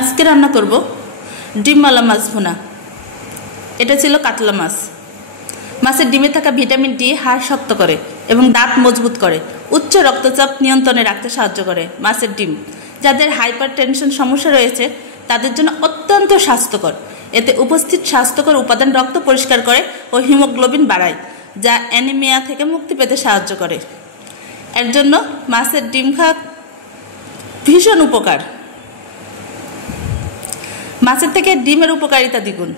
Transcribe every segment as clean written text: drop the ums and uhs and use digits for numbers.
আজকে রান্না করব ডিমওয়ালা মাছ ভুনা। এটা ছিল কাতলা মাছ। মাছের ডিমে থাকা ভিটামিন ডি হাড় শক্ত করে এবং দাঁত মজবুত করে, উচ্চ রক্তচাপ নিয়ন্ত্রণে রাখতে সাহায্য করে। মাছের ডিম যাদের হাইপারটেনশন সমস্যা রয়েছে তাদের জন্য অত্যন্ত স্বাস্থ্যকর। এতে উপস্থিত স্বাস্থ্যকর উপাদান রক্ত পরিষ্কার করে ও হিমোগ্লোবিন বাড়ায়, যা অ্যানিমিয়া থেকে মুক্তি পেতে সাহায্য করে। এর জন্য মাছের ডিম খাওয়া ভীষণ উপকার। মাছের থেকে ডিমের উপকারিতা দ্বিগুণ।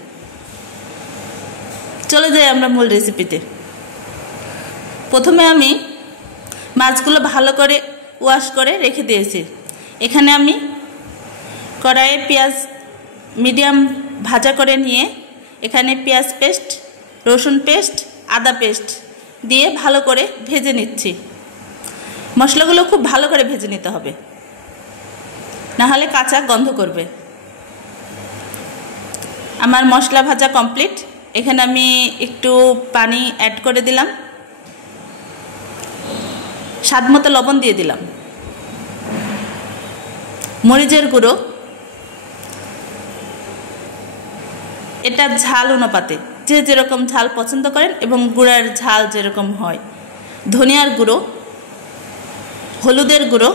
চলে যাই আমরা মূল রেসিপিতে। প্রথমে আমি মাছগুলো ভালো করে ওয়াশ করে রেখে দিয়েছি। এখানে আমি কড়াইয়ে পেঁয়াজ মিডিয়াম ভাজা করে নিয়ে এখানে পেঁয়াজ পেস্ট, রসুন পেস্ট, আদা পেস্ট দিয়ে ভালো করে ভেজে নিচ্ছি। মশলাগুলো খুব ভালো করে ভেজে নিতে হবে, নাহলে কাঁচা গন্ধ করবে। আমার মশলা ভাজা কমপ্লিট। এখানে আমি একটু পানি অ্যাড করে দিলাম, স্বাদ মতো লবণ দিয়ে দিলাম, মরিচের গুঁড়ো, এটা ঝাল অনুপাতে যে যেরকম ঝাল পছন্দ করেন এবং গুঁড়ার ঝাল যেরকম হয়, ধনিয়ার গুঁড়ো, হলুদের গুঁড়ো,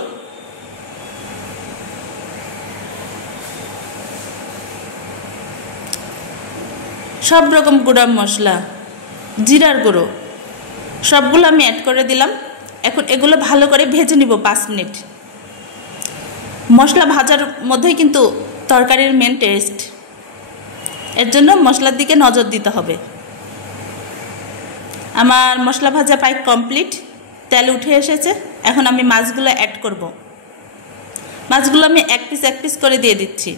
সব রকম গুঁড়া মশলা, জিরার গুঁড়ো, সবগুলো আমি অ্যাড করে দিলাম। এখন এগুলো ভালো করে ভেজে নিব 5 মিনিট। মশলা ভাজার মধ্যেই কিন্তু তরকারির মেন টেস্ট, এর জন্য মশলার দিকে নজর দিতে হবে। আমার মশলা ভাজা প্রায় কমপ্লিট, তেল উঠে এসেছে। এখন আমি মাছগুলো অ্যাড করব। মাছগুলো আমি এক পিস করে দিয়ে দিচ্ছি।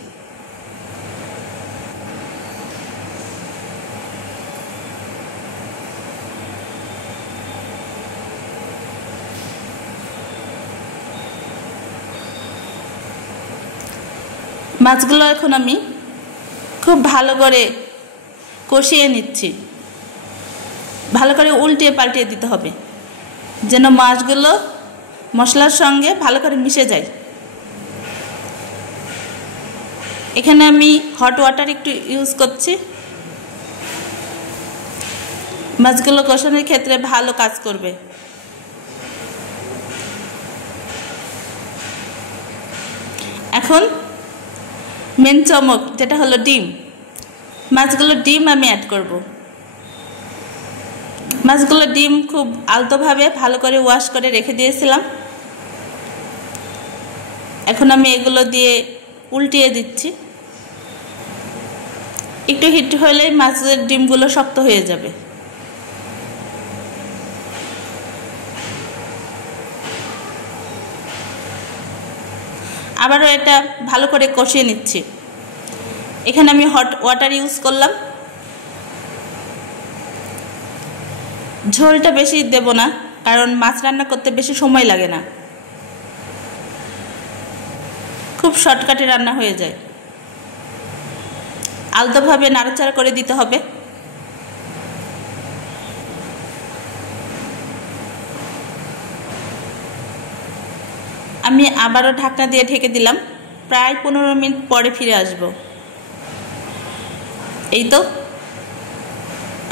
মাছগুলো এখন আমি খুব ভালো করে কষিয়ে নিচ্ছি। ভালো করে উল্টিয়ে পাল্টিয়ে দিতে হবে যেন মাছগুলো মশলার সঙ্গে ভালো করে মিশে যায়। এখানে আমি হট ওয়াটার একটু ইউজ করছি। মাছগুলো কষানোর ক্ষেত্রে ভালো কাজ করবে। এখন মেন চমক যেটা হলো ডিম। মাছগুলো ডিম আমি অ্যাড করব। মাছগুলো ডিম খুব আলতোভাবে ভালো করে ওয়াশ করে রেখে দিয়েছিলাম। এখন আমি এগুলো দিয়ে উল্টিয়ে দিচ্ছি। একটু হিট হলেই মাছের ডিমগুলো শক্ত হয়ে যাবে। আবারও এটা ভালো করে কষিয়ে নিচ্ছি। এখানে আমি হট ওয়াটার ইউজ করলাম। ঝোলটা বেশি দেব না, কারণ মাছ রান্না করতে বেশি সময় লাগে না, খুব শর্টকাটে রান্না হয়ে যায়। আলতোভাবে নাড়াচাড়া করে দিতে হবে। আমি আবারও ঢাকনা দিয়ে ঢেকে দিলাম। প্রায় 15 মিনিট পরে ফিরে আসব। এই তো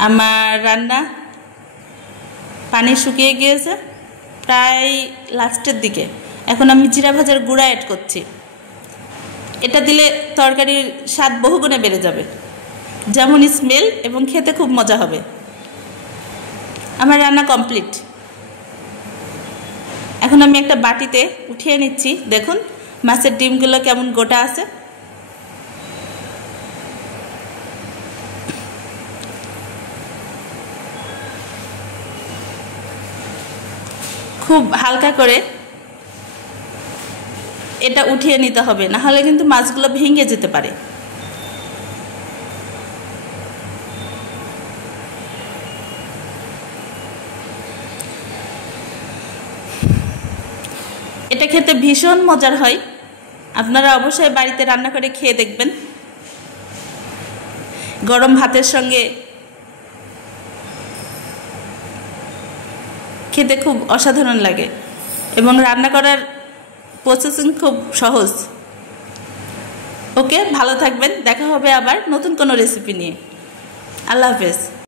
আমার রান্না পানি শুকিয়ে গিয়েছে, প্রায় লাস্টের দিকে। এখন আমি জিরা ভাজার গুঁড়া অ্যাড করছি। এটা দিলে তরকারির স্বাদ বহুগুণে বেড়ে যাবে, যেমন স্মেল এবং খেতে খুব মজা হবে। আমার রান্না কমপ্লিট। এখন আমি একটা বাটিতে উঠিয়ে নিচ্ছি। দেখুন মাছের ডিমগুলো কেমন গোটা আছে। খুব হালকা করে এটা উঠিয়ে নিতে হবে, না হলে কিন্তু মাছগুলো ভেঙে যেতে পারে। এটা খেতে ভীষণ মজার হয়। আপনারা অবশ্যই বাড়িতে রান্না করে খেয়ে দেখবেন। গরম ভাতের সঙ্গে খেতে খুব অসাধারণ লাগে এবং রান্না করার প্রসেসিং খুব সহজ। ওকে, ভালো থাকবেন। দেখা হবে আবার নতুন কোনো রেসিপি নিয়ে। আল্লাহ হাফেজ।